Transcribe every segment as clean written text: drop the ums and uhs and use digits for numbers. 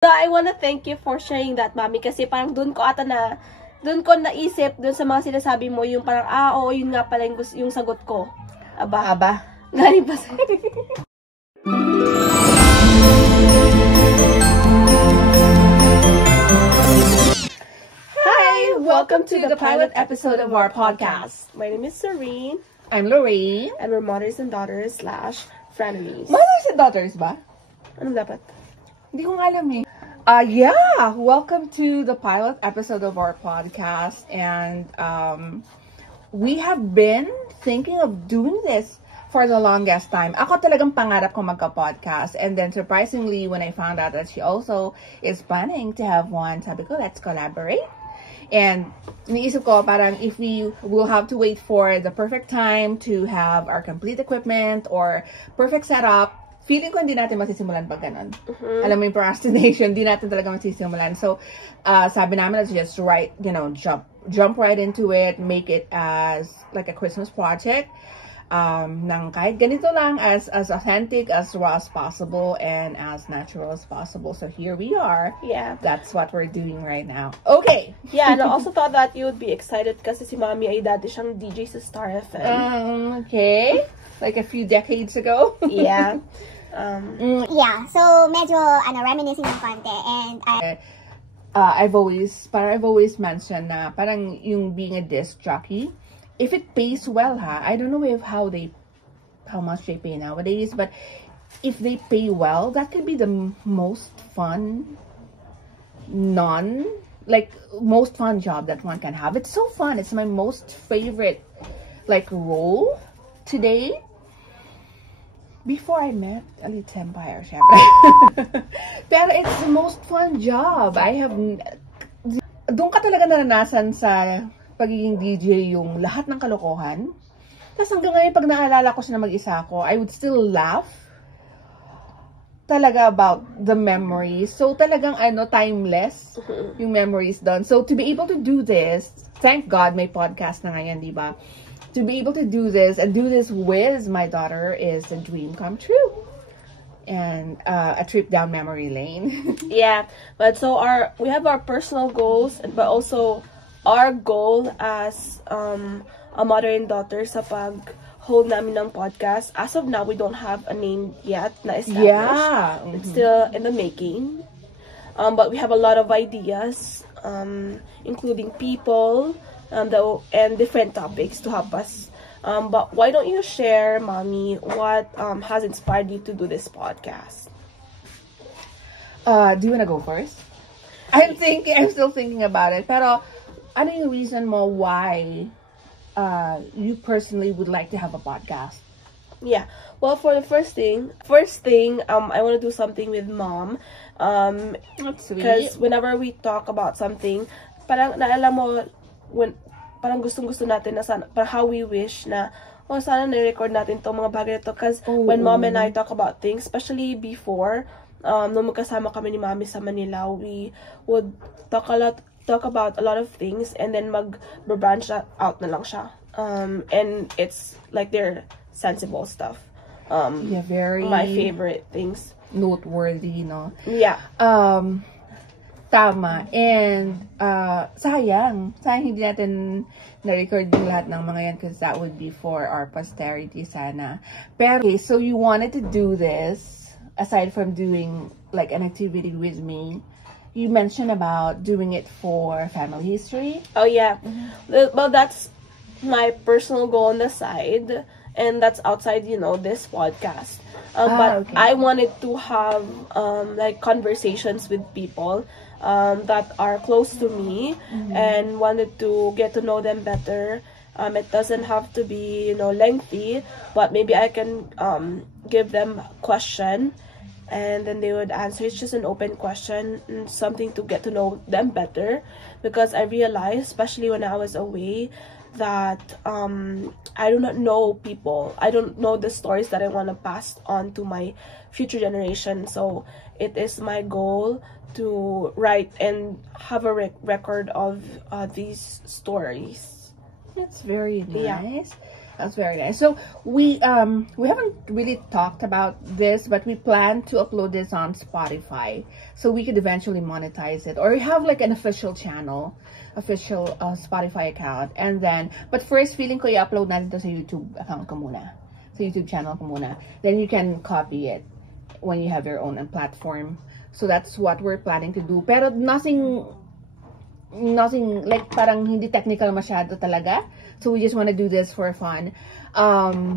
So, I wanna thank you for sharing that, Mami, kasi parang doon ko naisip, doon sa mga sinasabi mo, yung parang, oo, yun nga pala yung sagot ko. Aba. Galing pa sa... Hi! Welcome to the pilot episode of our podcast. My name is Serene. I'm Lorraine. And we're mothers and daughters / frenemies. Mothers and daughters ba? Anong dapat? Hindi ko alam eh. Yeah, welcome to the pilot episode of our podcast. And we have been thinking of doing this for the longest time. Ako talagang pangarap ko magka-podcast. And then surprisingly, when I found out that she also is planning to have one, sabi ko, let's collaborate. And iniisip ko parang if we will have to wait for the perfect time to have our complete equipment or perfect setup, feeling ko hindi natin masisimulan pag ganun. Alam mo yung procrastination, hindi natin talaga masisimulan. So, sabi namin, let's just jump right into it, make it as like a Christmas project. Nang kahit ganito lang, as authentic, as raw as possible, and as natural as possible. So here we are. Yeah. That's what we're doing right now. Okay. Yeah, and I also thought that you would be excited kasi si Mami ay dati siyang DJ sa Star FM. Okay. Like a few decades ago. Yeah. Yeah, so medyo reminiscing ng konti, and I've always mentioned na parang yung being a disc jockey, if it pays well, I don't know how much they pay nowadays, but if they pay well, that could be the most fun most fun job that one can have. It's so fun. It's my most favorite role today. Before I met Elite Empire, syempre. Pero it's the most fun job. Doon ka talaga naranasan sa pagiging DJ yung lahat ng kalokohan. Tapos hanggang ngayon, pag naalala ko siya na mag-isa ko, I would still laugh talaga about the memories. So talagang timeless yung memories doon. So to be able to do this, thank God may podcast na ngayon, di ba? To be able to do this and do this with my daughter is a dream come true. And a trip down memory lane. Yeah, but so we have our personal goals, but also our goal as a mother and daughter sa pag-hold namin ng podcast. As of now, we don't have a name yet na established. Yeah. It's still in the making. But we have a lot of ideas, including people, and different topics to help us. But why don't you share, Mommy, what has inspired you to do this podcast? Do you wanna go first? I'm still thinking about it. Pero ano yung reason mo why you personally would like to have a podcast? Yeah. Well, for the first thing, I want to do something with Mom. That's sweet. Because whenever we talk about something, parang naalala mo, parang gustong-gusto natin na sana, parang how we wish na, sana na-record natin itong mga bagay ito. Because when Mom and I talk about things, especially before, nung magkasama kami ni Mami sa Manila, we would talk about a lot of things, and then mag-branch out na lang siya. And it's like they're sensible stuff. Yeah, very my favorite things. Noteworthy, no? Yeah. Tama. And, sayang hindi natin na-record yung lahat ng mga yan because that would be for our posterity sana. Pero, okay, so you wanted to do this, aside from doing, an activity with me, you mentioned about doing it for family history. Oh, yeah. Well, that's my personal goal on the side, and that's outside, this podcast. But okay. I wanted to have, conversations with people that are close to me, and wanted to get to know them better. It doesn't have to be, lengthy, but maybe I can give them a question, and then they would answer. It's just an open question, and something to get to know them better, because I realized, especially when I was away, that I do not know people. I don't know the stories that I want to pass on to my future generation. So it is my goal to write and have a record of these stories. That's very nice. That's very nice. So we haven't really talked about this, but we plan to upload this on Spotify, so we could eventually monetize it, or have like an official channel, official Spotify account, and then. But first, feeling ko i-upload natin to sa YouTube account ko muna, sa YouTube channel ko muna. Then you can copy it when you have your own platform. So that's what we're planning to do. Pero nothing like parang hindi technical masyado talaga. So we just want to do this for fun. Ang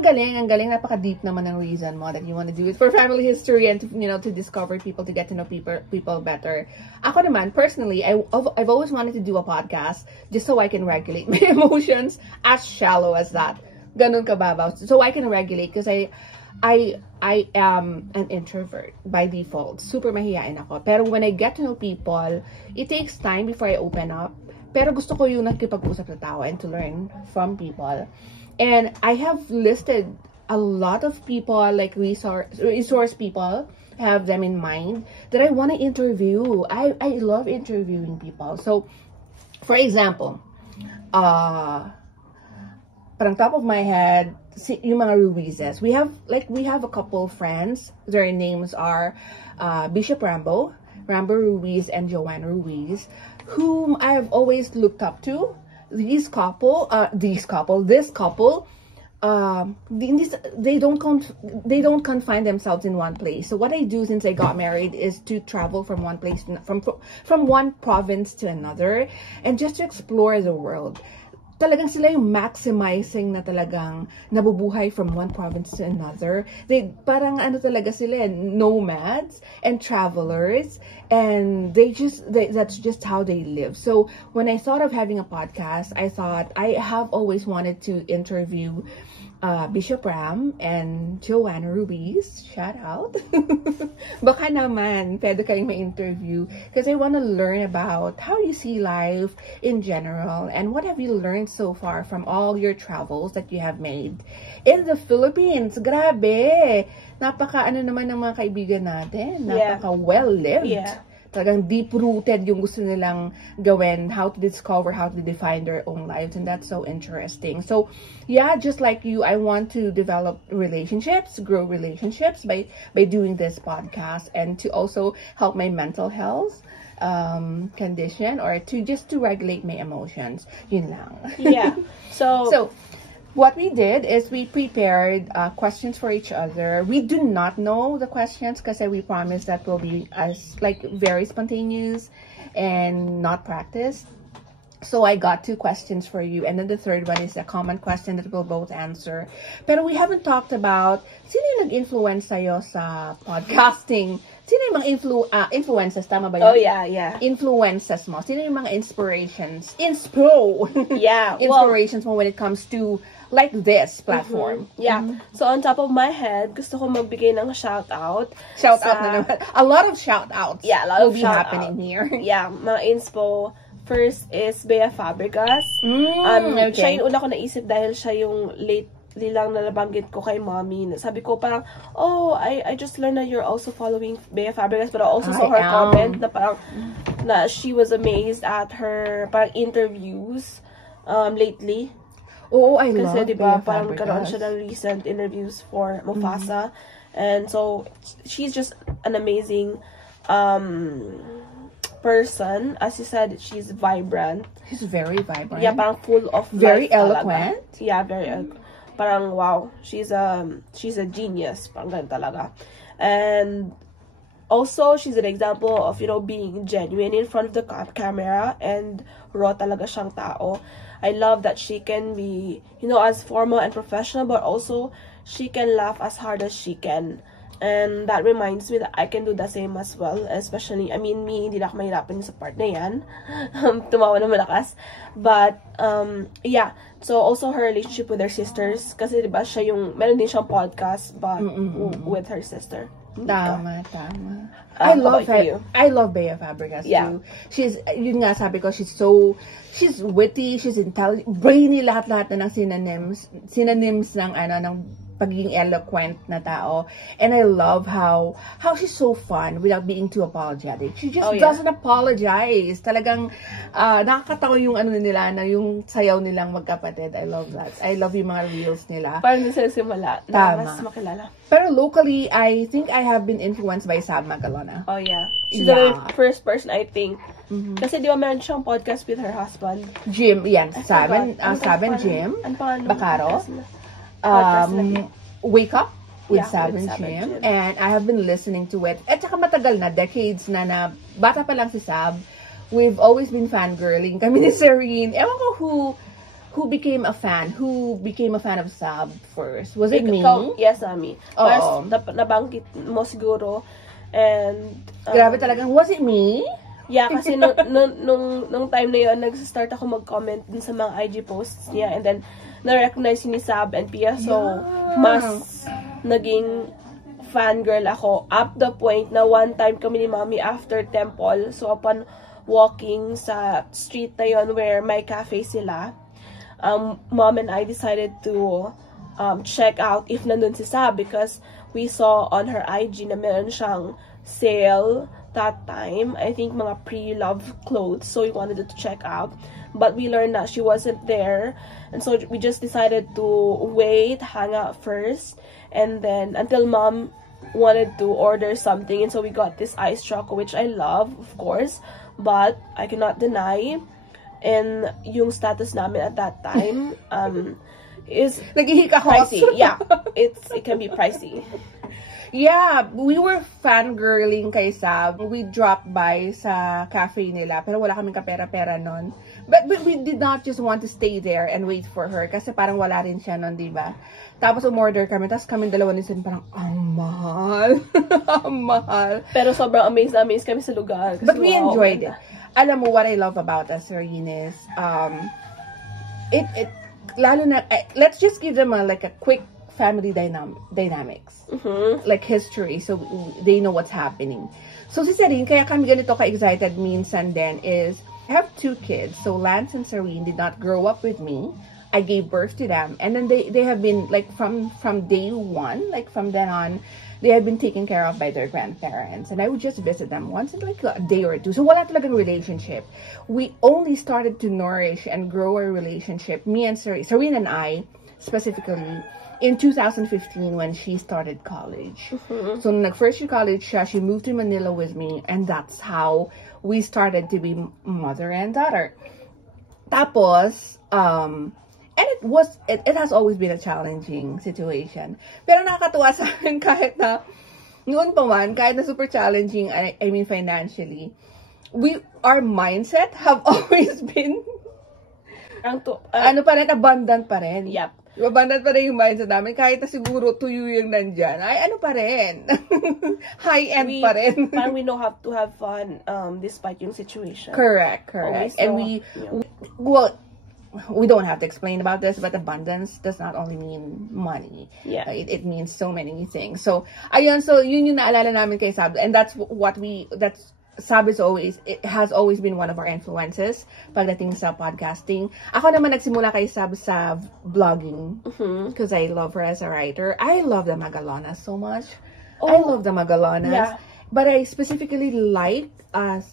galing, napaka-deep naman ng reason mo that you want to do it for family history and to, to discover people, to get to know people better. Ako naman, personally, I've always wanted to do a podcast just so I can regulate my emotions, as shallow as that. Ganun kababaw. So I can regulate, because I am an introvert by default. Super mahihain ako. Pero when I get to know people, it takes time before I open up. Pero gusto ko yung nakikipag-usap na tao and to learn from people. And I have listed a lot of people, like resource people, have them in mind, that I want to interview. I love interviewing people. So, for example, parang top of my head, yung mga Ruizes. We have a couple friends. Their names are Bishop Rambo Ruiz, and Joanne Ruiz, whom I have always looked up to. This couple, they don't confine themselves in one place. So what I do since I got married is to travel from one place, from one province to another, and just to explore the world. Talagang sila yung maximizing na talagang nabubuhay from one province to another. They parang talaga sila, nomads and travelers, and that's just how they live. So when I thought of having a podcast, I thought I have always wanted to interview Bishop Ram and Joanne Ruiz. Shout out. Baka naman pwede kayong ma-interview, because I want to learn about how you see life in general, and what have you learned so far from all your travels that you have made in the Philippines. Grabe, napaka naman ng mga kaibigan natin, napaka well lived. Talagang deep-rooted yung gusto nilang gawin, how to discover, how to define their own lives, and that's so interesting. So, yeah, just like you, I want to develop relationships, grow relationships by doing this podcast, and to also help my mental health condition, or to regulate my emotions. Yun lang. Yeah. So what we did is we prepared questions for each other. We do not know the questions, because we promised that will be very spontaneous and not practiced. So I got 2 questions for you, and then the third one is a common question that we'll both answer. Pero we haven't talked about sino yung nag-influence sa'yo sa podcasting. Sino yung mga influences? Tama ba yun? Oh, yeah. Influences mo. Sino yung mga inspirations? Yeah. Inspirations mo when it comes to like this platform. Yeah. So on top of my head, gusto ko magbigay ng shout-out. Shout-out na naman. A lot of shout-outs. Yeah, a lot will of be shout-out happening here. Yeah, mga inspo. First is Bea Fabregas. Okay. Siya yung una ko naisip dahil siya yung lately lang nalabanggit ko kay mommy. Sabi ko parang, I just learned that you're also following Bea Fabregas, but I also saw her comment na parang na she was amazed at her parang interviews lately. Oh, I love Kasi diba, Bea parang Fabregas. karoon siya ng recent interviews for Mufasa. And so, she's just an amazing person. As you said, she's vibrant. She's very vibrant. Yeah, parang full of very life eloquent. Talaga. Yeah, very parang wow, she's a genius. Parang ganun talaga. And also, she's an example of, being genuine in front of the camera, and raw talaga siyang tao. I love that she can be, as formal and professional, but also she can laugh as hard as she can. And that reminds me that I can do the same as well. Especially, me, hindi na ako mahirapan sa part na yan. Tumawa na malakas. But, yeah. So, also her relationship with her sisters. Kasi, diba, meron din siyang podcast, but with her sister. Tama. I love Bea Fabregas too. She's, yun nga sabi ko, she's witty, she's intelligent, brainy, lahat-lahat na ng synonyms ng pagiging eloquent na tao. And I love how she's so fun without being too apologetic. She just doesn't apologize. Talagang nakakatawa yung ano nila, na yung sayaw nilang magkapatid. I love that. I love yung mga reels nila. Parang din sila simula na mas makilala. Pero locally, I think I have been influenced by Sab Magalona. Oh yeah. She's the first person, I think. Kasi di ba meron siyang podcast with her husband? Jim, yan. Sab and Jim. Bacaro. Wake Up with Sab and Jim. And I have been listening to it. At saka matagal na, decades na bata pa lang si Sab. We've always been fangirling kami ni Serene. Ewan ko who became a fan of Sab first. Was it me? Yes, me. First, nabanggit mo siguro. And grabe talagang, was it me? Yeah, kasi nung time na yun, nag-start ako mag-comment dun sa mga IG posts niya. And then, na-recognize ni Sab and Pia. So, mas naging fangirl ako. Up the point na one time kami ni Mommy after temple. So, upon walking sa street na yun where may cafe sila, Mom and I decided to check out if nandun si Sab because we saw on her IG na meron siyang sale that time. I think mga pre-love clothes. So, we wanted to check out. But we learned that she wasn't there. And so, we just decided to wait, hang out first. And then, until Mom wanted to order something. And so, we got this ice choco, which I love, of course. But, I cannot deny. And yung status namin at that time is pricey. Yeah, it can be pricey. Yeah, we were fangirling kay Sab. We dropped by sa cafe nila, pero wala kaming kapera-pera nun. But we did not just want to stay there and wait for her kasi parang wala rin siya nun, diba? Tapos umorder kami, tapos kami dalawa ni Sin parang, ang mahal. Ang mahal. Pero sobrang amazed kami sa lugar. But we enjoyed it. Alam mo, what I love about us, Serene, is, lalo na, let's just give them a quick family dynamics. Like history, so they know what's happening. So si Serene, kaya kami ganito ka-excited minsan din is, I have 2 kids. So Lance and Serene did not grow up with me. I gave birth to them. And then they have been, like, from day one, like from then on, they have been taken care of by their grandparents. And I would just visit them once in like a day or two. So wala talagang relationship. We only started to nourish and grow our relationship, me and Serene and I, specifically, in 2015 when she started college. So nag-first year college siya, she moved to Manila with me, and that's how we started to be mother and daughter. Tapos, and it has always been a challenging situation. Pero nakakatuwa sa akin kahit na noon pa man, kahit na super challenging, I mean financially, our mindset have always been abundant pa rin. Yep. Abundant pa rin yung mindset namin. Kahit na siguro tuyo yung nandyan. Ay, ano pa rin. High-end pa rin. Parang we know how to have fun despite yung situation. Correct. And we don't have to explain about this, but abundance does not only mean money. Yeah. It means so many things. So, ayun. So, yun yung naalala namin kay Sab. And that's Sab has always been one of our influences pagdating sa podcasting. Ako naman nagsimula kay Sab sa vlogging because I love her as a writer. I love the Magalonas so much. I love the Magalonas. Yeah. But I specifically like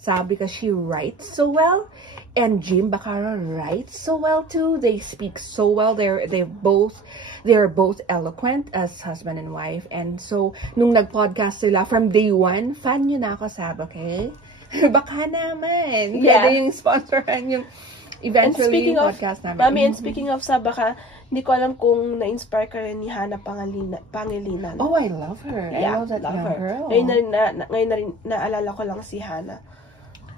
Sab because she writes so well. And Jim Bacaro writes so well too. They speak so well. They're both eloquent as husband and wife. And so nung nag-podcast sila from day one, fan nyo na ako, Sab, okay? Baka naman. Yeah. Pwede yung sponsoran yung eventually yung podcast namin. Mami, and speaking of Sab, baka hindi ko alam kung na-inspire ka rin ni Hannah Pangilinan. Oh, I love her. Yeah, I love that young girl. Ngayon na rin naalala ko lang si Hannah.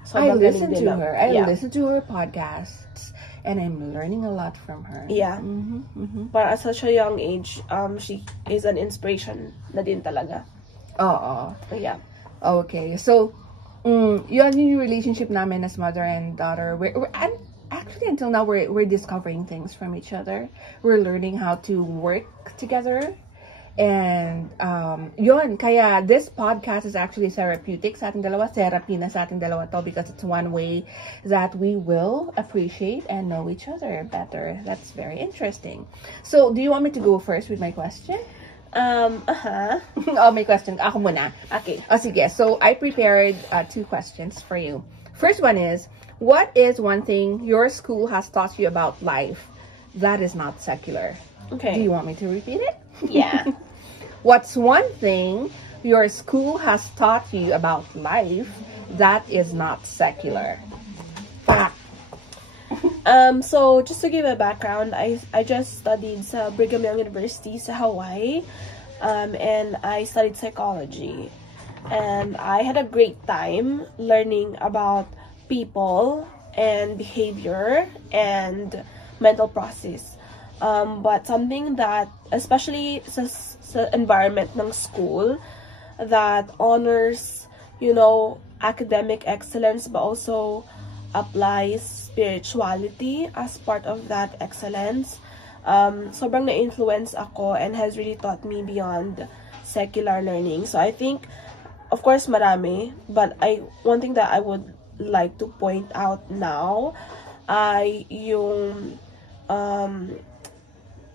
So, I listen to her. I listen to her podcasts, and I'm learning a lot from her. Yeah. Para at such a young age, she is an inspiration na din talaga. Oo. Yeah. Okay. So, yun yung relationship namin as mother and daughter. And actually, until now, we're discovering things from each other. We're learning how to work together. And, yun, kaya this podcast is actually therapeutic sa ating dalawa. Therapy na sa ating dalawa to because it's one way that we will appreciate and know each other better. That's very interesting. So, do you want me to go first with my question? Oh, may question. Ako muna. Okay. Oh, sige. So, I prepared 2 questions for you. First one is, what is one thing your school has taught you about life that is not secular? Okay. Do you want me to repeat it? Yeah. What's one thing your school has taught you about life that is not secular? So just to give a background, I just studied sa Brigham Young University sa Hawaii, and I studied psychology, and I had a great time learning about people and behavior and mental process. But something that, especially sa environment ng school, that honors, you know, academic excellence, but also applies spirituality as part of that excellence. Sobrang na-influence ako and has really taught me beyond secular learning. So I think, of course, marami, but one thing that I would like to point out now ay yung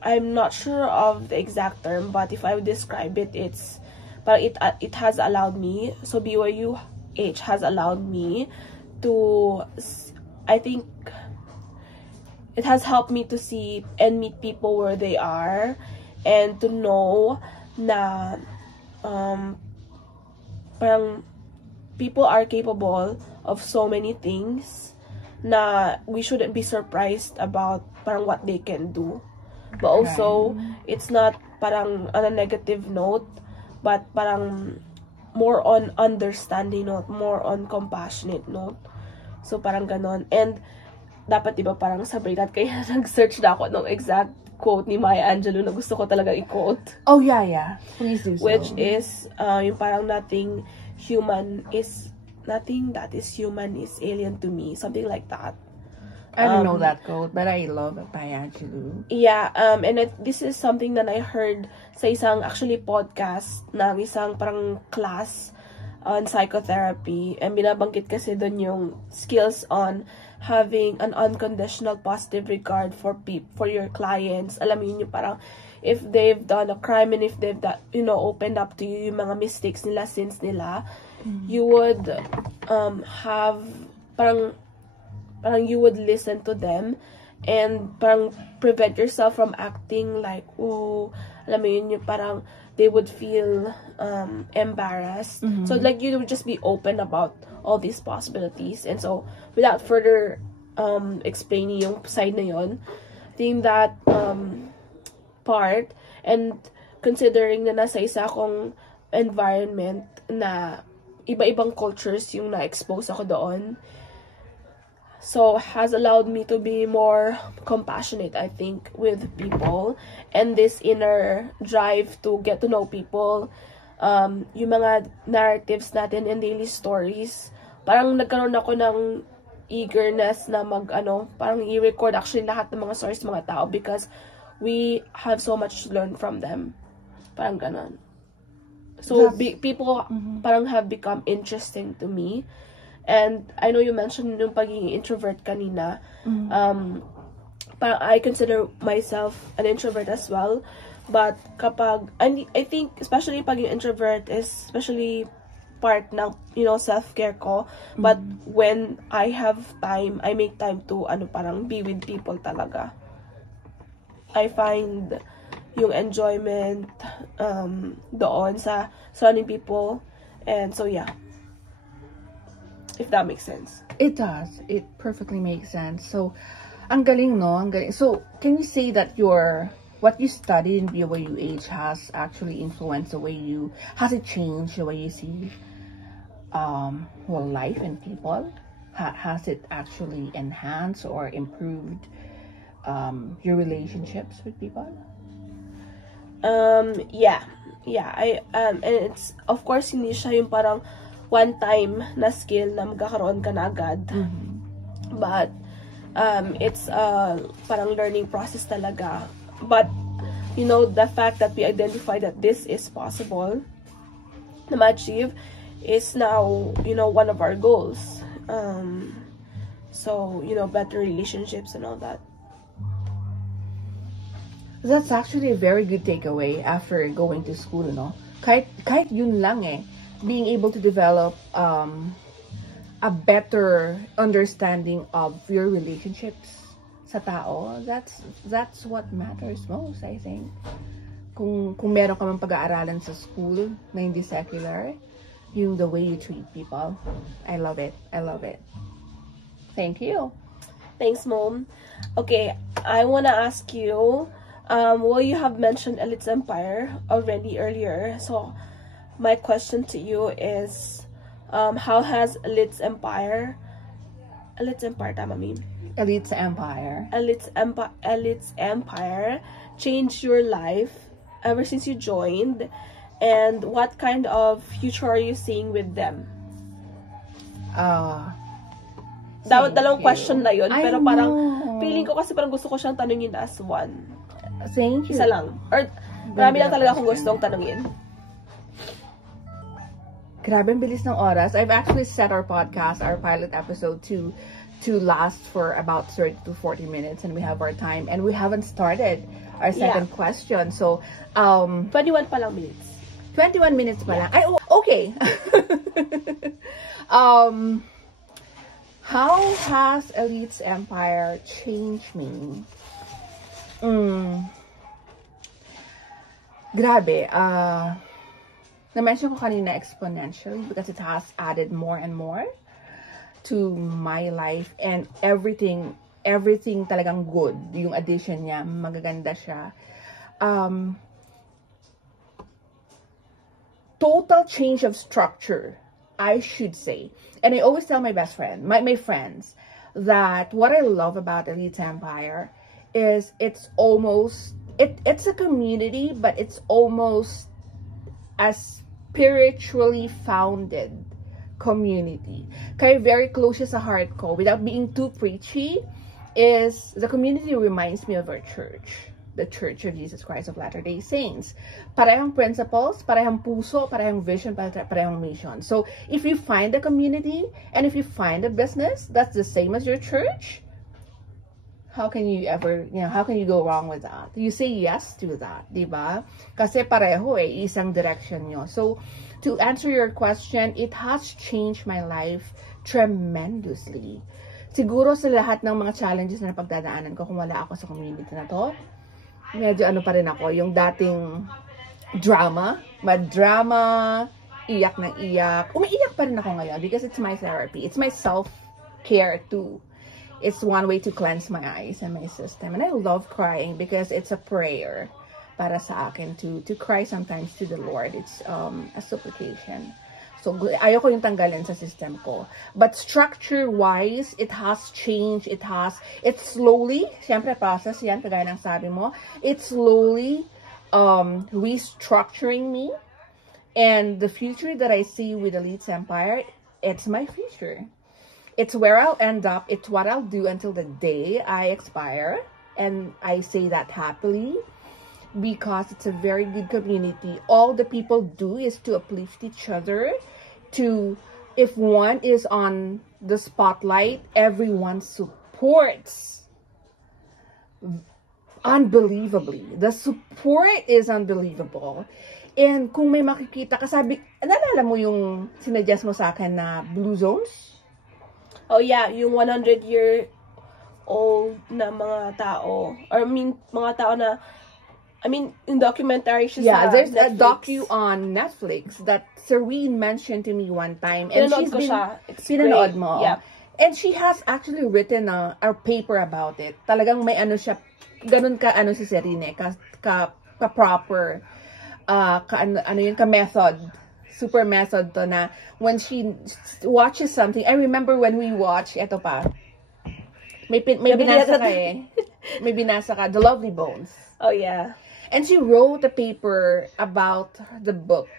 I'm not sure of the exact term, but if I would describe it, it has allowed me, so BYUH has allowed me to, I think, it has helped me to see and meet people where they are, and to know na parang people are capable of so many things na we shouldn't be surprised about parang what they can do. But also, it's not parang on a negative note, but parang more on understanding note, more on compassionate note. So, parang ganon. And, dapat diba parang sa breakout, kaya nag-search na ako ng exact quote ni Maya Angelou na gusto ko talaga i-quote. Oh, yeah. Please do so. Which is, yung parang nothing that is human is alien to me. Something like that. I don't know that quote, but I love Maya Angelou. Yeah, and this is something that I heard sa isang actually podcast ng isang parang class on psychotherapy, and binabanggit kasi doon yung skills on having an unconditional positive regard for your clients. Alam mo yun, yung parang if they've done a crime and if they've opened up to you yung mga mistakes nila, sins nila, you would have parang you would listen to them and parang prevent yourself from acting like, oh, alam mo yun, yung parang they would feel embarrassed. So like you would just be open about all these possibilities. And so without further explaining yung side na yun, I think that part, and considering na nasa isa akong environment na iba-ibang cultures yung na-expose ako doon, so has allowed me to be more compassionate, I think, with people, and this inner drive to get to know people. Yung mga narratives natin and daily stories, parang nagkaroon ako ng eagerness na parang i-record actually lahat ng mga stories ng mga tao because we have so much to learn from them. Parang ganon. So people parang have become interesting to me. And I know you mentioned yung pagiging introvert kanina. I consider myself an introvert as well. But I think especially pag yung introvert is especially part ng, self-care ko. But when I have time, I make time to, parang be with people talaga. I find yung enjoyment doon sa surrounding people. And so, yeah. If that makes sense. It does. It perfectly makes sense. So, ang galing, no? Ang galing. So, can you say that what you studied in BYUH has actually influenced the way has it changed the way you see life and people? Has it actually enhanced or improved your relationships with people? Yeah. And it's, of course, hindi siya yung parang one-time na skill na magkakaroon ka na agad. But, it's parang learning process talaga. But, you know, the fact that we identify that this is possible na ma-achieve is now, you know, one of our goals. So, you know, better relationships and all that. That's actually a very good takeaway after going to school, no? Kahit yun lang being able to develop a better understanding of your relationships sa tao, that's what matters most, I think. Kung meron ka mang pag-aaralan sa school na hindi secular, yung the way you treat people. I love it. I love it. Thank you. Thanks, Mom. Okay, I want to ask you, well, you have mentioned Elite's Empire already earlier. So, my question to you is, how has Elite's Empire, tama meme? Elite's Empire changed your life ever since you joined? And what kind of future are you seeing with them? Dalawang question na yun, pero parang feeling ko kasi parang gusto ko siyang tanungin as one. Thank you. Isa lang. Or marami lang talaga akong gustong tanungin. Grabe, ang bilis ng oras. I've actually set our podcast, our pilot episode to last for about 30 to 40 minutes, and we have our time, and we haven't started our second question. So, 21 pa lang minutes. 21 minutes pa lang. Ay, okay. How has Elite's Empire changed me? Grabe. Na-mention ko kanina exponentially because it has added more and more to my life, and everything talagang good. Yung addition niya, magaganda siya. Total change of structure, I should say. And I always tell my best friend, my friends, that what I love about Elite's Empire is it's a community, but it's almost a spiritually founded community. Kaya very close siya sa heart ko, without being too preachy, is the community reminds me of our church. The Church of Jesus Christ of Latter-day Saints. Parehong principles, parehong puso, parehong vision, parehong mission. So, if you find a community, and if you find a business that's the same as your church, how can you ever, how can you go wrong with that? You say yes to that, diba? Kasi pareho isang direction nyo. So, to answer your question, it has changed my life tremendously. Siguro sa lahat ng mga challenges na napagdadaanan ko, kung wala ako sa community na to, medyo pa rin ako, yung dating madrama, iyak na iyak. Umiiyak pa rin ako ngayon because it's my therapy. It's my self-care too. It's one way to cleanse my eyes and my system. And I love crying because it's a prayer para sa akin to cry sometimes to the Lord. It's a supplication. So, ayoko yung tanggalin sa system ko. But structure-wise, it has changed. It's slowly, syempre process yan, kagaya ng sabi mo, it's slowly restructuring me. And the future that I see with Elite's Empire, it's my future. It's where I'll end up. It's what I'll do until the day I expire. And I say that happily, because it's a very good community. All the people do is to uplift each other. If one is on the spotlight, everyone supports unbelievably. The support is unbelievable. And kung may makikita ka, naalala mo yung sinuggest mo sa akin na Blue Zones? Oh yeah, yung 100-year-old na mga tao. In documentary siya sa there's Netflix. a docu on Netflix that Serene mentioned to me one time. And pinanood mo. Yeah. And she has actually written a paper about it. Talagang may siya, ganun ka si Serene, ka proper, ka method. Super method to na when she watches something. I remember when we watch, eto pa. May binasa ka May binasa ka, The Lovely Bones. Oh yeah. And she wrote a paper about the book.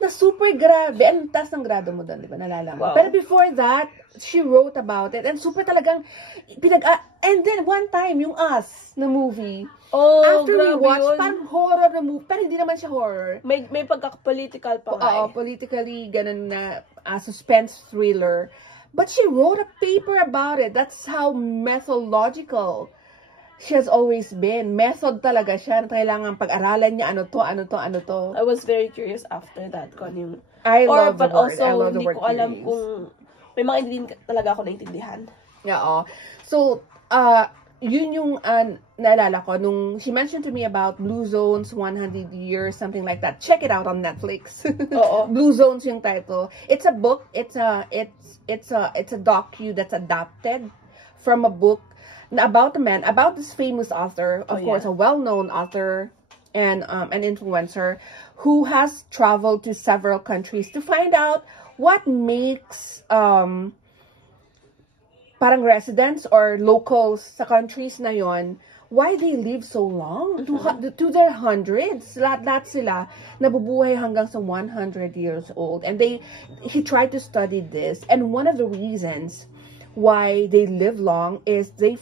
na super grabe. Ang taas ng grado mo doon, di ba? Nalala mo. Wow. Pero before that, she wrote about it. And super talagang, and then one time, yung Us na movie. Oh, after we grabe watched, yun. parang horror na movie. Pero hindi naman siya horror. May pagka-political pa nga. Oo, politically, ganun na suspense thriller. But she wrote a paper about it. That's how methodological she has always been. Method talaga siya. Kailangan pag-aralan niya ano to. I was very curious after that. I love the word. Also, I love the hindi word ko alam curious. kung may mga hindi din talaga ako naintindihan. Oo. So, yun yung naalala ko nung she mentioned to me about Blue Zones 100 Years, something like that. Check it out on Netflix. Oo. Blue Zones yung title. It's a book. It's a docu that's adapted from a book about this famous author, of course, a well-known author and an influencer who has traveled to several countries to find out what makes parang residents or locals sa countries na yon, why they live so long to their hundreds. Lahat sila nabubuhay hanggang sa 100 years old. And he tried to study this, and one of the reasons why they live long is they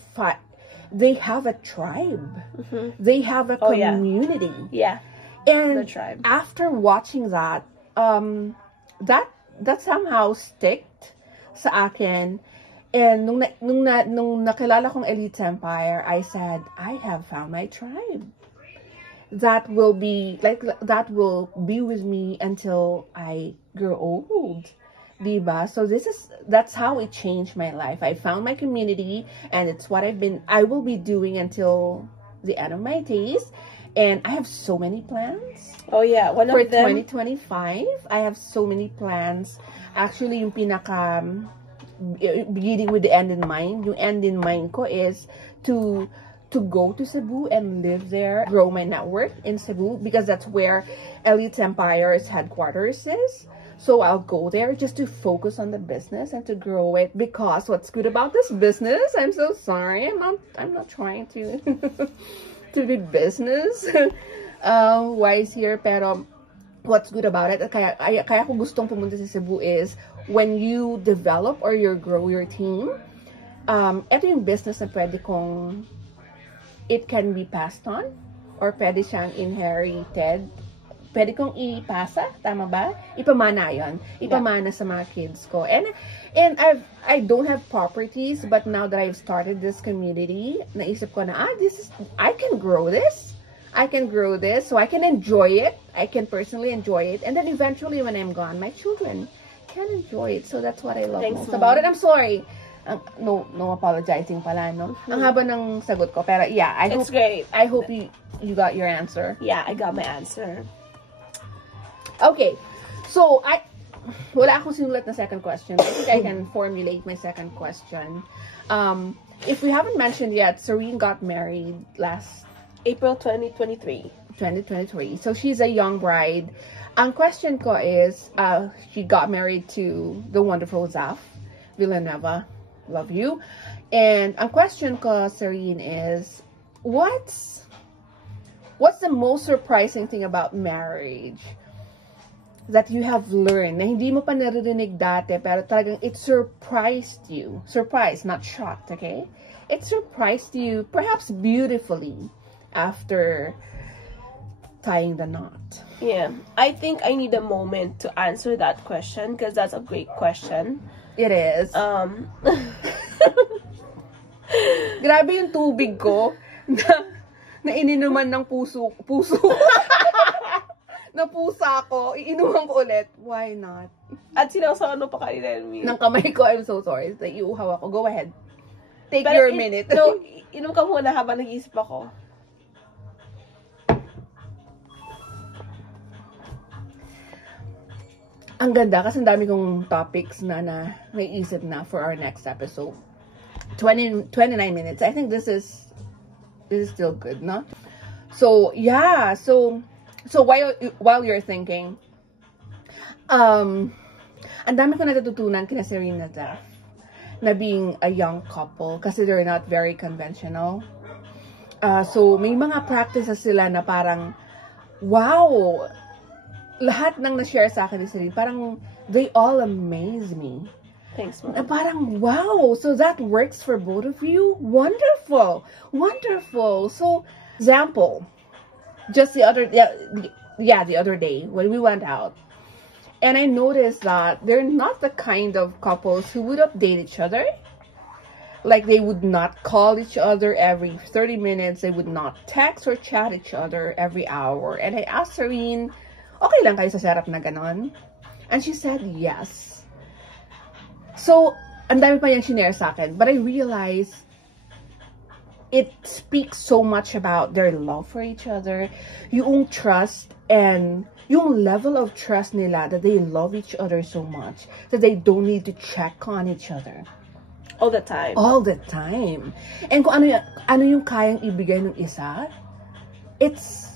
have a tribe. Mm-hmm. They have a community. Yeah. And the tribe. After watching that, that somehow sticked sa akin. And nung nakilala kong Elite Empire, I said, I have found my tribe. That will be with me until I grow old. Diba? So that's how it changed my life. I found my community, and it's what I will be doing until the end of my days. And I have so many plans. Oh yeah, for 2025, I have so many plans. Actually, yung beginning with the end in mind. Yung end in mind ko is to go to Cebu and live there, grow my network in Cebu, because that's where Elite Empire's headquarters is. So I'll go there just to focus on the business and to grow it, because what's good about this business, I'm so sorry, I'm not trying to to be business wise here, pero what's good about it, kaya ko gustong pumunta sa Cebu is when you develop or you grow your team, ito yung business na pwede kong it can be passed on or pwede siyang inherited. Pwede kong ipasa, tama ba? Ipamana yun. Ipamana sa mga kids ko. And I don't have properties, but now that I've started this community, naisip ko na, I can grow this. I can grow this so I can enjoy it. I can personally enjoy it. And then eventually when I'm gone, my children can enjoy it. So that's what I love most about it. I'm sorry. No apologizing pala, no? Ang haba ng sagot ko. Pero yeah, it's great. I hope you got your answer. Yeah, I got my answer. Okay. So, wala akong sinulat na second question. I think I can formulate my second question. If we haven't mentioned yet, Serene got married last April 2023. So, she's a young bride. Ang question ko is, she got married to the wonderful Zaf Villanueva. Love you. And ang question ko, Serene, is, what's the most surprising thing about marriage that you have learned, na hindi mo pa naririnig dati, pero talagang it surprised you. Surprised, not shocked, okay? It surprised you, perhaps beautifully, after tying the knot. Yeah, I think I need a moment to answer that question, because that's a great question. It is. Grabe yung tubig ko, na ininuman ng puso. Napusa ko, iinuman ko ulit. Why not? At sinasano pa kanina yun. Ng kamay ko, I'm so sorry. Iuhaw ako. Go ahead. Take your minute. No, inom ka muna habang nag-iisip ako. Ang ganda kasi ang dami kong topics na naiisip na for our next episode. 29 minutes. I think this is still good, no? So, yeah. So while you're thinking, ang dami ko natututunan kina Serene na Zaf na being a young couple kasi they're not very conventional. So may mga practices sila na parang, wow, lahat ng na-share sa akin ni Celine, parang they all amaze me. Thanks, Mom. Parang, wow, so that works for both of you? Wonderful. Wonderful. So, example, just the other day when we went out, and I noticed that they're not the kind of couples who would update each other. Like, they would not call each other every 30 minutes. They would not text or chat each other every hour. And I asked Serene, okay lang kayo sa setup na ganon? And she said yes. So, ang dami pa niyang shinare sa akin. But I realized it speaks so much about their love for each other, yung trust, and yung level of trust nila that they love each other so much that they don't need to check on each other. All the time. All the time. And kung ano yung kayang ibigay ng isa, it's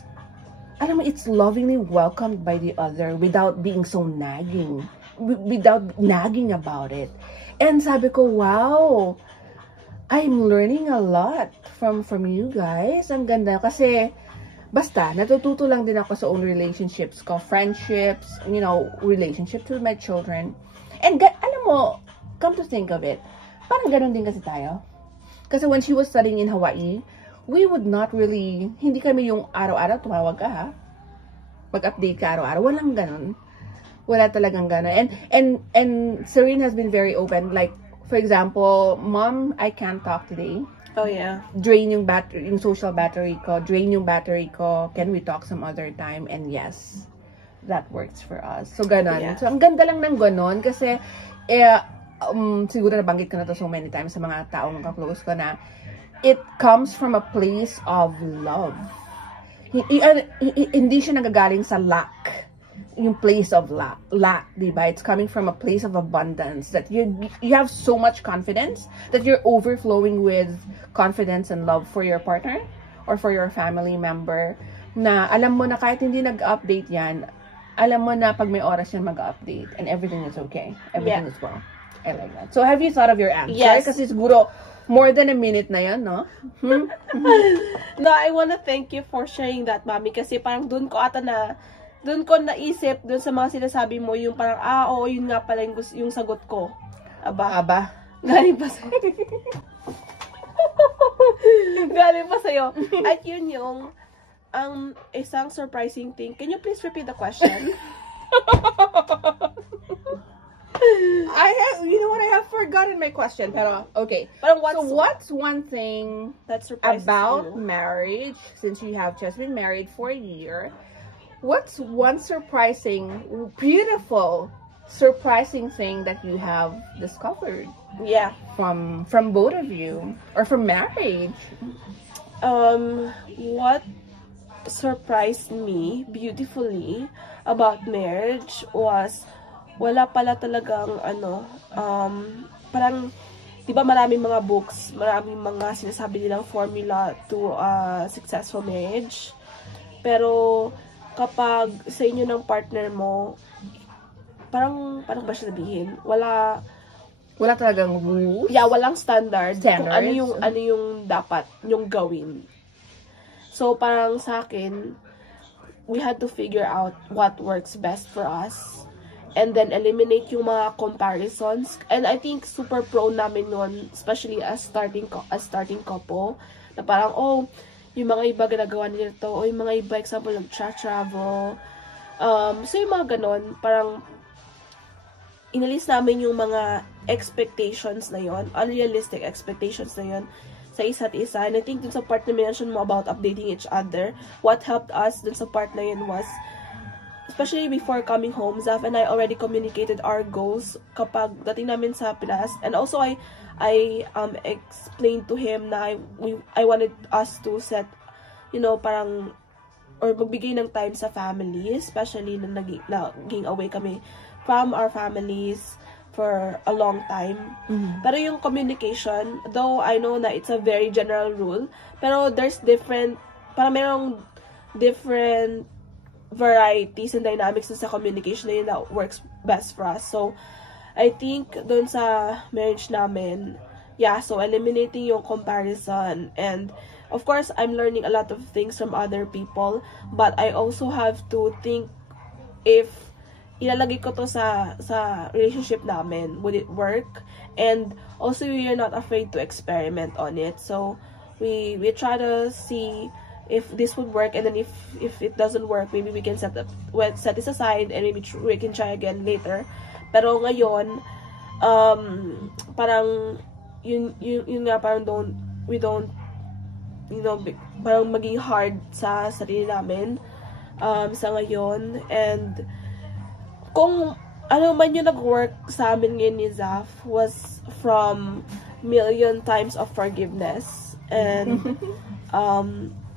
lovingly welcomed by the other without being so nagging. Without nagging about it. And sabi ko, wow, I'm learning a lot from you guys. Ang ganda. Kasi, basta, natututo lang din ako sa own relationships ko. Friendships, relationships with my children. And, alam mo, come to think of it, parang ganun din kasi tayo. Kasi when she was studying in Hawaii, we would not really, hindi kami yung araw-araw tumawag ka ha. Mag-update ka araw-araw. Walang ganun. Wala talagang ganun. And Serene has been very open. Like, for example, Mom, I can't talk today. Oh, yeah. Drain yung social battery ko. Drain yung battery ko. Can we talk some other time? And yes, that works for us. So, ganun. Yeah. So, ang ganda lang ng ganun kasi, siguro nabanggit ko na to so many times sa mga taong ka-close ko na it comes from a place of love. Hindi siya nagagaling sa lack. Yung place of lack, diba? It's coming from a place of abundance that you have so much confidence that you're overflowing with confidence and love for your partner or for your family member na alam mo na kahit hindi nag-update yan, alam mo na pag may oras yan mag-update and everything is okay. Everything is well. I like that. So, have you thought of your answer? Yes. Kasi siguro, more than a minute na yan, no? No, I wanna thank you for sharing that, Mami. Kasi parang doon ko naisip, doon sa mga sinasabi mo, yung parang, oo, yun nga pala yung sagot ko. Aba. Galing pa sa'yo. Galing pa sa'yo. At yun yung, isang surprising thing. Can you please repeat the question? I have forgotten my question, pero okay. What's one thing that surprises about you? Marriage, since you have just been married for a year, what's one beautiful thing that you have discovered? Yeah. From both of you, or from marriage? What surprised me beautifully about marriage was wala pala talagang parang, di ba maraming mga books, maraming mga sinasabi nilang formula to successful marriage. Pero, kapag sa inyo ng partner mo, parang ba siya sabihin? Wala talagang rules? Yeah, walang standards. Kung ano yung dapat yung gawin. So, parang sa akin, we had to figure out what works best for us. And then, eliminate yung mga comparisons. And I think, super prone namin nun, especially as starting couple, na parang, yung mga iba ginagawa nila to, o yung mga iba, example, nag-travel. So, yung mga ganon, parang, inalis namin yung mga expectations na yon, unrealistic expectations na yon sa isa't isa. And I think dun sa part na mention mo about updating each other, what helped us dun sa part na yun was, especially before coming home, Zaf and I already communicated our goals kapag dating namin sa Pinas. And also, I explained to him na I wanted us to set, parang, or magbigay ng time sa family, especially na naging away kami from our families for a long time. Pero yung communication, though I know na it's a very general rule, pero there's parang merong different varieties and dynamics sa communication na yun that works best for us. So, I think dun sa marriage namin, so eliminating yung comparison. And, of course, I'm learning a lot of things from other people, but I also have to think if ilalagay ko to sa relationship namin, would it work? And also, you're not afraid to experiment on it. So, we try to see if this would work, and then if it doesn't work, maybe we can set this aside, and maybe we can try again later. Pero ngayon, parang yun nga, parang we don't, you know, parang maging hard sa sarili namin sa ngayon. And kung ano man yung nag-work sa amin ngayon ni Zaf was from million times of forgiveness and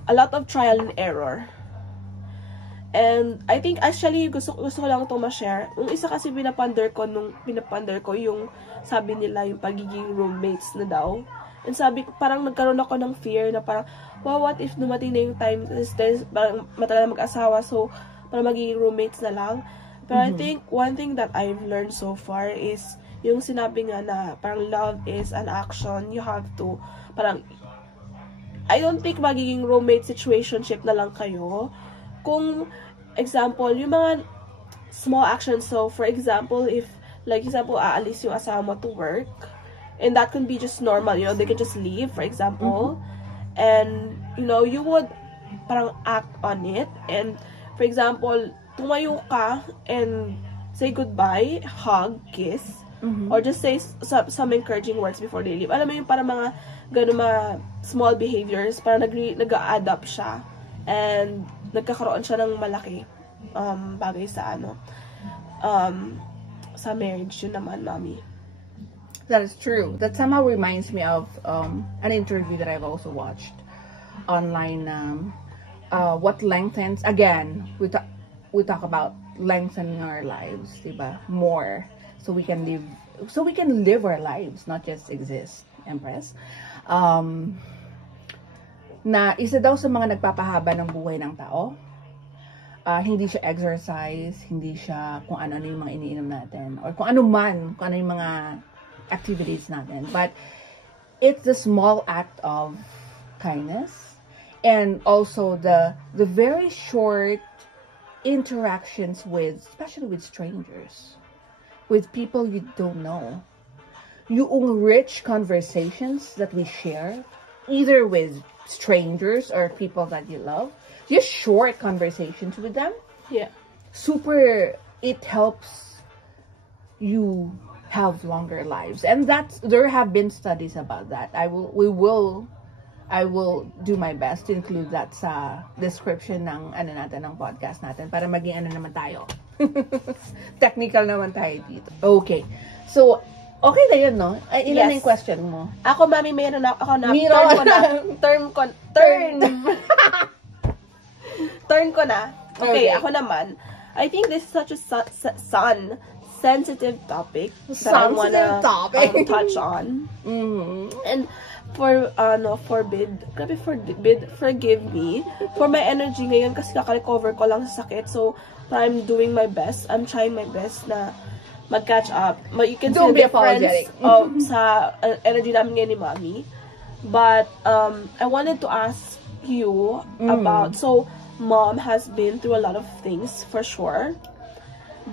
a lot of trial and error. And I think actually gusto ko lang itong ma-share. Yung isa kasi pinaponder ko yung sabi nila yung pagiging roommates na daw. And sabi ko, parang nagkaroon ako ng fear na parang, wow, what if dumating na yung time, parang matagal na mag-asawa, so parang magiging roommates na lang. But I think one thing that I've learned so far is yung sinabi nga na parang love is an action. You have to, parang, I don't think magiging roommate situationship na lang kayo. Kung, example, yung mga small actions, so for example, if, like example, aalis yung asawa mo to work, and that can be just normal, you know, they can just leave, for example, and, you know, you would parang act on it, and, for example, tumayo ka and say goodbye, hug, kiss, or just say some encouraging words before they leave. Alam mo yung parang mga ganun mga small behaviors, parang nag-a-add up siya, and nagkakaroon siya ng malaki bagay sa sa marriage. Yun naman, Mami. That is true. That somehow reminds me of an interview that I've also watched online. What lengthens, again, we talk about lengthening our lives, diba? More, so we can live our lives, not just exist, Empress. Na isa daw sa mga nagpapahaba ng buhay ng tao. Hindi siya exercise, hindi siya kung ano yung mga iniinom natin, or kung ano yung mga activities natin, but it's the small act of kindness, and also the very short interactions especially with strangers, with people you don't know, yung rich conversations that we share, either with strangers or people that you love, just short conversations with them. Yeah. It helps you have longer lives, and there have been studies about that. I will do my best to include that sa description ng ng podcast natin para maging naman tayo. Technical naman tayo dito. Okay. So, okay na yun, no? Ilan na yung question mo? Ako, Mami, meron ako na. Turn ko na. Okay, ako naman. I think this is such a sensitive topic that I wanna touch on. And forgive me for my energy ngayon kasi kaka-recover ko lang sa sakit. So, I'm doing my best. I'm trying my best na mag-catch up. You can see the difference sa energy namin ngayon ni Mommy. But, I wanted to ask you about, so, Mom has been through a lot of things, for sure.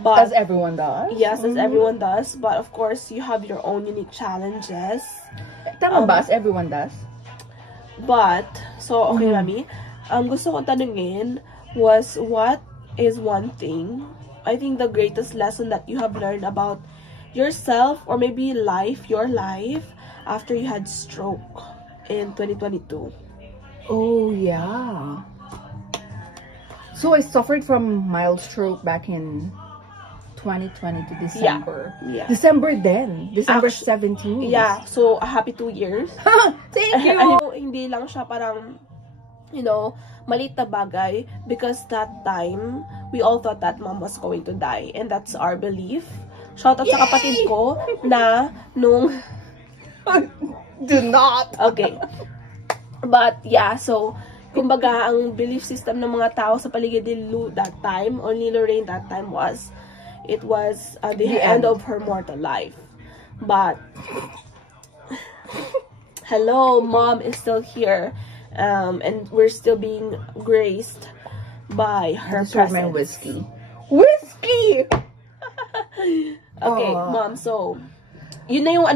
But, as everyone does. Yes, as everyone does. But, of course, you have your own unique challenges. Tama ba? As everyone does? But, so, okay, Mami. Gusto ko tanungin was, what is one thing, I think the greatest lesson that you have learned about yourself, or maybe your life, after you had stroke in 2022? Oh, yeah. So, I suffered from mild stroke back in 2020 to December. Yeah. December 17th. Yeah. So, a happy 2 years. Thank you! Hindi lang siya parang, you know, maliit na bagay, because that time, we all thought that Mom was going to die. And that's our belief. Shout out sa kapatid ko na nung... Do not! Okay. But, yeah, so... Kumbaga, ang belief system ng mga tao sa paligid ni Lou that time, or ni Lorraine that time, was the end of her mortal life. But, hello, Mom is still here, and we're still being graced by her presence. My whiskey. Okay, Mom, so, yun na yung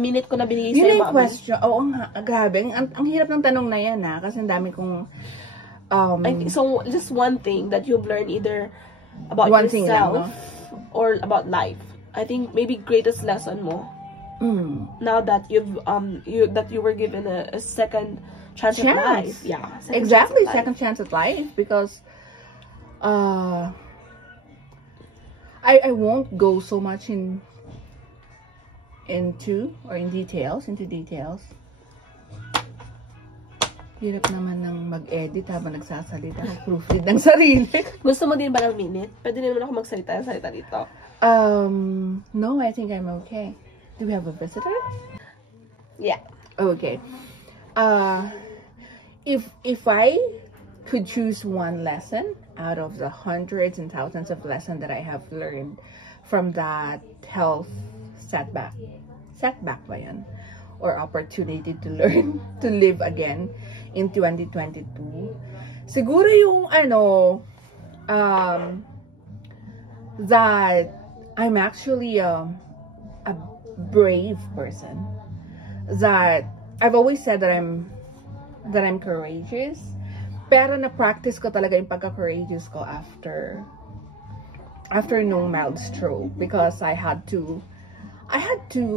minute ko na binigay sa'yo, Yun na yung question. Oo nga, grabe. Ang hirap ng tanong na yan, kasi ang dami kong, so, just one thing that you've learned either about yourself or about life. I think maybe greatest lesson mo. Now that you were given a second chance at life. Yeah. Exactly, second chance at life, because I won't go so much into details. Hirap naman ng mag-edit habang nagsasalita. Proofread ng sarili. Gusto mo din ba ng minute? Pwede din naman ako magsalita dito. No, I think I'm okay. Do we have a visitor? Yeah. Okay. If I could choose one lesson out of the hundreds and thousands of lessons that I have learned from that health setback ba yan? Or opportunity to learn to live again in 2022, siguro yung that I'm actually a brave person. That I've always said that I'm courageous, pero na-practice ko talaga yung pagka-courageous ko after nung mild stroke, because I had to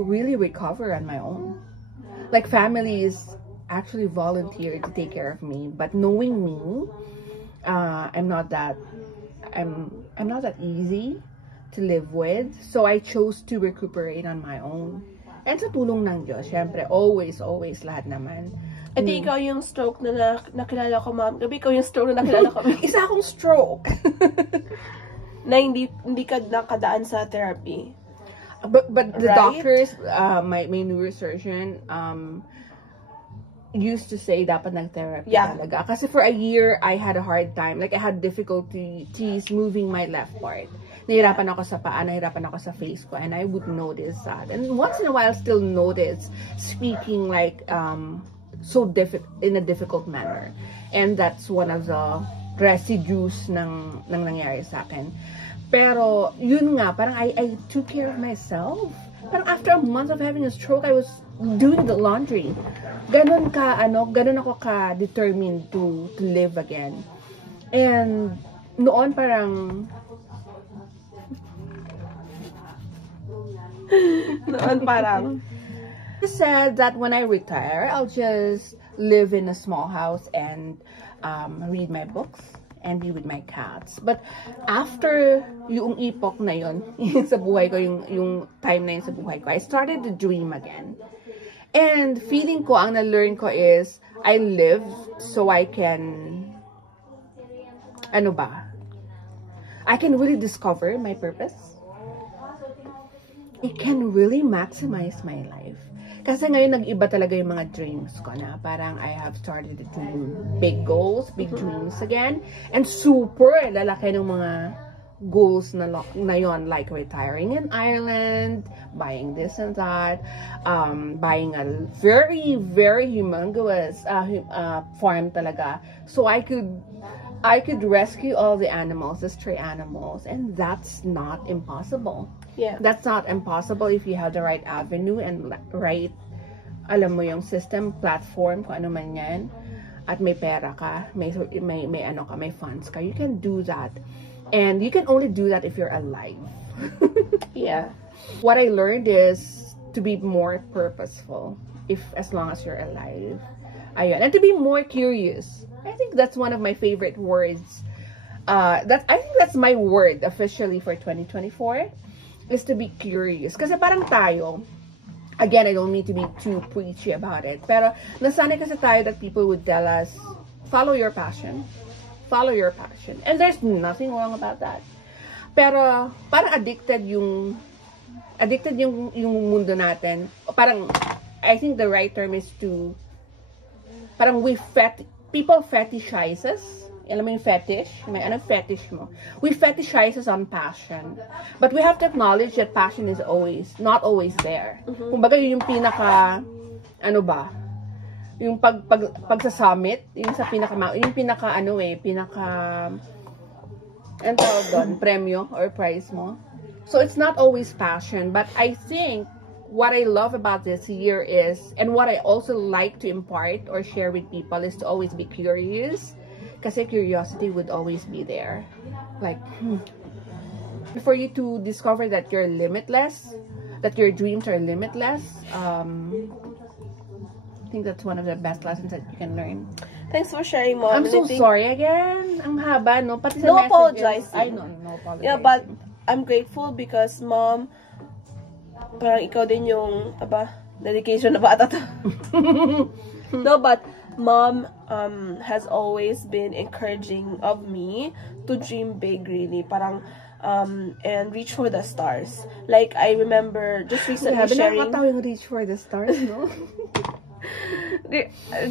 really recover on my own. Like, families actually volunteered to take care of me, but knowing me, I'm not that easy to live with, so I chose to recuperate on my own. And sa tulong ng Diyos, syempre, always lahat naman. Di ikaw yung stroke na nakilala ko, Ma'am. Gabi, ikaw yung stroke na nakilala ko. Isa akong stroke. Na hindi ka nakadaan sa therapy. But the doctors, my neurosurgeon, used to say dapat nag-therapy talaga. Kasi for a year, I had a hard time. Like, I had difficulties moving my left part. Nahirapan ako sa paa, nahirapan ako sa face ko, and I would notice that. And once in a while, still notice speaking like in a difficult manner. And that's one of the residues ng nangyari sa akin. Pero, yun nga, parang I took care of myself. Parang after a month of having a stroke, I was doing the laundry. Ganon ako ka-determined to live again. And, noon parang I said that when I retire, I'll just live in a small house and read my books and be with my cats. But after yung epoch na yun, sa buhay ko, yung time na yun sa buhay ko, I started to dream again. And feeling ko, ang na-learn ko is, I live so I can, I can really discover my purpose. I can really maximize my life. Kasi ngayon, nag-iba talaga yung mga dreams ko na parang I have started to dream big goals, big dreams again. And super lalaki ng mga goals na yon, like retiring in Ireland, buying this and that, buying a very, very humongous farm talaga. So I could rescue all the animals, the stray animals, and that's not impossible. Yeah. That's not impossible if you have the right avenue and right, alam mo yung system, platform, kung ano man yan, at may pera ka, may funds ka, you can do that. And you can only do that if you're alive. Yeah. What I learned is to be more purposeful as long as you're alive. Ayun. And to be more curious. I think that's one of my favorite words. I think that's my word officially for 2024. Is to be curious. Kasi parang tayo, again, I don't mean to be too preachy about it, pero nasanay kasi tayo that people would tell us, follow your passion. Follow your passion. And there's nothing wrong about that. Pero, parang addicted yung mundo natin. Parang, I think the right term is to, parang people fetishizes. Alam mo yung fetish? May fetish mo. We fetishizes on passion. But we have to acknowledge that passion is not always there. Kumbaga yun yung pinaka, yung pagsa-summit, yung ang tawag doon, premyo or prize mo. So it's not always passion, but I think what I love about this year is, and what I also like to impart or share with people, is to always be curious. Kasi curiosity would always be there. Like, for you to discover that you're limitless, that your dreams are limitless, I think that's one of the best lessons that you can learn. Thanks for sharing, Mom. I'm so sorry again. Ang haba, no? Pati sa no apologize. I know, no apologize. Yeah, but I'm grateful because, Mom, parang ikaw din yung, dedication na bata to. No, but Mom has always been encouraging of me to dream big, really. Parang, and reach for the stars. Like, I remember just recently sharing... yung reach for the stars, no?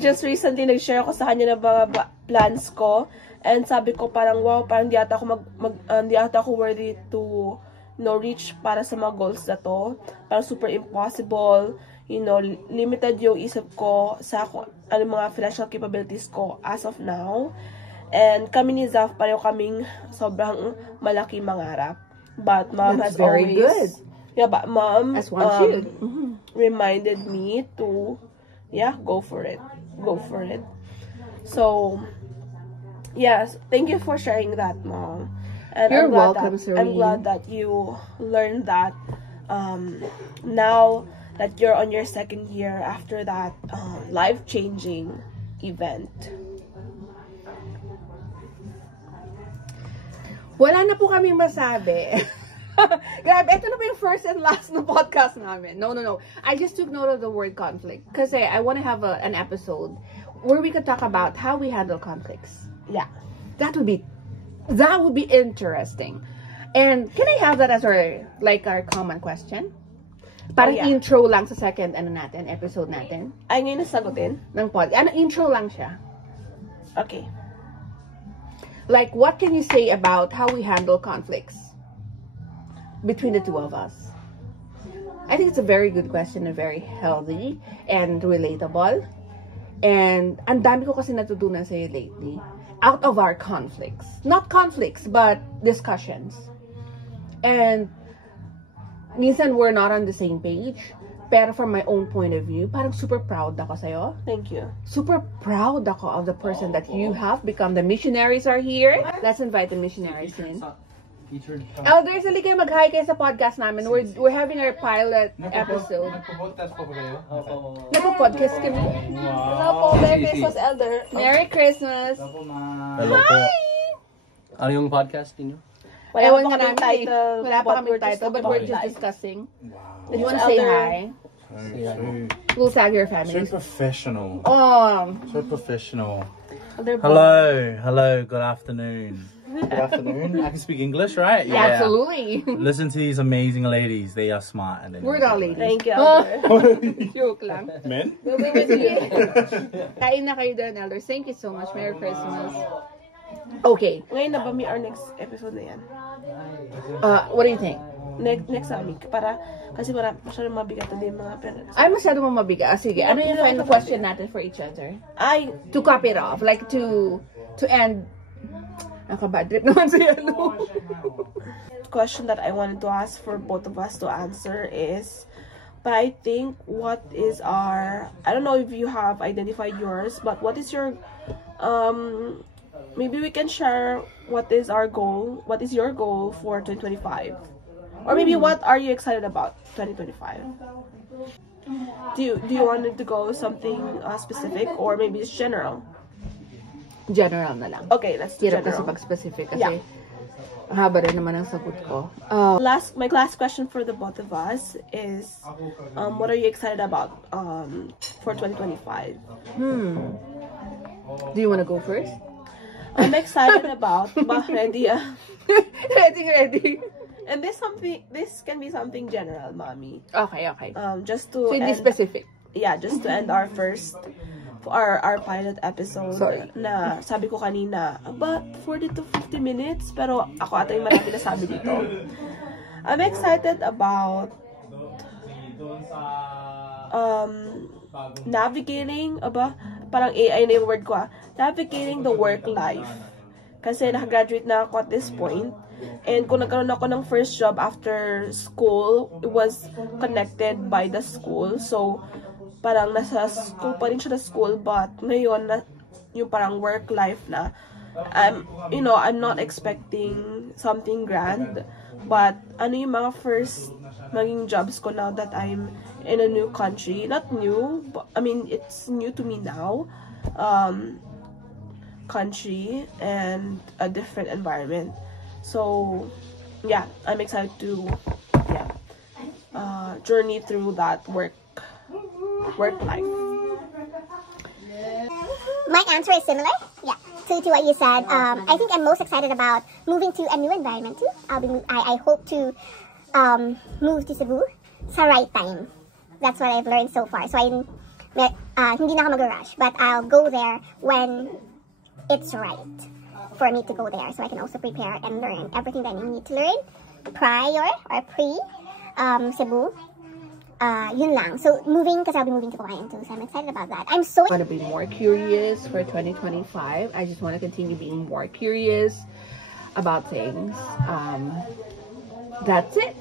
Just recently, nag-share ako sa kanya ng mga plans ko. And sabi ko parang, wow, parang di ata ako worthy to, reach para sa mga goals na to. Parang super impossible. Limited yung isip ko sa mga financial capabilities ko as of now. And kami ni Zaf, pareho kaming sobrang malaki mangarap. But Mom has very always... good. Yeah, but Mom reminded me to... Yeah, go for it. Go for it. So, yes, thank you for sharing that, Mom. And You're welcome, Serene. I'm glad that you learned that now that you're on your second year after that life-changing event. Wala na po kami masabi. Grabe, ito na po yung first and last na podcast namin. No. I just took note of the word conflict. Kasi I want to have an episode where we could talk about how we handle conflicts. Yeah. That would be interesting. And can I have that as our common question? Parang intro lang sa second episode natin. Ay, ngayon nasagutin? Ng intro lang siya. Okay. Like, what can you say about how we handle conflicts between the two of us? I think it's a very good question and very healthy and relatable. And ang dami ko kasi natutunan sa'yo lately out of our conflicts. Not conflicts, but discussions. And minsan we're not on the same page. Pero from my own point of view, parang super proud ako sa'yo. Thank you. Super proud ako of the person that you have become. The missionaries are here. Let's invite the missionaries in. Elders, halika kayo, mag-hi kayo sa podcast namin. We're having our pilot episode. Nagpo-podcast pa ba kayo? Nagpo-podcast kami. Hello po, Merry Christmas, Elder. Merry Christmas. Hello po. Hi! Ano yung podcast niyo? Ewan nga namin title. Wala pa kami title, but we're just discussing. Wow. Did you want to say hi? We'll tag your family. So professional. Oh. So professional. Elder Hello, good afternoon. Good afternoon. I can speak English, right? Yeah. Absolutely. Listen to these amazing ladies. They are smart. And We're not ladies. Thank you, Elder. Joke lang. Men? Kain na kayo doon, Elders. Thank you so much. Merry Christmas. Okay. Ngayon na ba may our next episode na yan? What do you think? Next week. Kasi masyadong mabigat na din mga parents. Ay, masyado mong mabigat. Sige, ano yung final question natin for each other? To cap it off. Like, to end. Nakabad trip naman si Yelo. Question that I wanted to ask for both of us to answer is, but I think what is our, I don't know if you have identified yours, but what is your, maybe we can share what is our goal, what is your goal for 2025? Or maybe what are you excited about 2025? Do you want it to go something specific or maybe just general? General na lang. Okay, let's do Hirap general. kasi pag-specific kasi haba rin naman ang sagot ko. My last question for the both of us is, what are you excited about for 2025? Do you want to go first? I'm excited about, ready. Ready. And this can be something general, Mommy. Okay. Just to So, hindi specific. Yeah, just to end our first our pilot episode. Sorry. Na sabi ko kanina, about 40 to 50 minutes, pero ako ata yung marami na sabi dito. I'm excited about navigating, parang AI na yung word ko navigating the work life. Kasi nakagraduate na ako at this point. And kung nagkaroon ako ng first job after school, it was connected by the school. So, parang nasa school pa rin siya na school, but ngayon, yung parang work life na, I'm not expecting something grand, but ano yung mga first maging jobs ko now that I'm in a new country. Not new, but I mean, it's new to me now. Country and a different environment. So, yeah, I'm excited to journey through that work life. My answer is similar. Yeah, to what you said. I think I'm most excited about moving to a new environment too. I hope to move to Cebu sa right time. That's what I've learned so far. So hindi na ako mag-rush, but I'll go there when it's right for me to go there, so I can also prepare and learn everything that I need to learn prior or pre Cebu. Yun lang. So moving, because I'll be moving to Cagayan too, so I'm excited about that. I'm so want to be more curious for 2025. I just want to continue being more curious about things. That's it.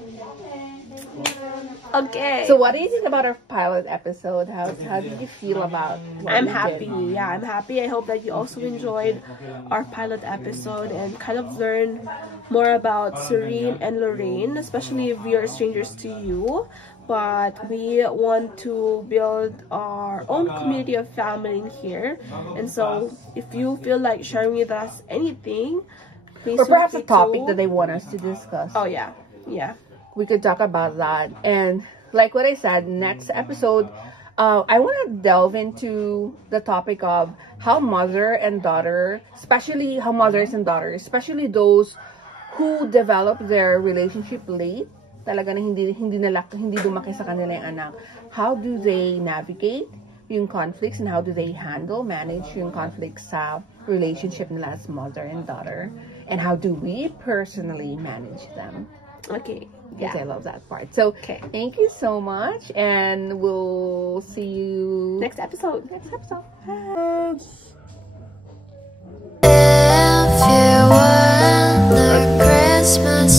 Okay. So what do you think about our pilot episode? How did you feel about what I'm we happy. did? Yeah, I'm happy. I hope that you also enjoyed our pilot episode and kind of learned more about Serene and Lorraine, especially if we are strangers to you. But we want to build our own community of family in here. And so if you feel like sharing with us anything, please Or perhaps a feel free topic to. that they want us to discuss. Oh yeah. Yeah. We could talk about that. And like what I said, next episode, I want to delve into the topic of how mother and daughter, especially how mothers and daughters, especially those who develop their relationship late, talaga na hindi lumaki sa kanila yung anak, how do they navigate yung conflicts and how do they manage yung conflicts sa relationship nila as mother and daughter, and how do we personally manage them? Okay. Because Yeah. I love that part. So, Okay. thank you so much, and we'll see you Next episode. next episode. If you were the Christmas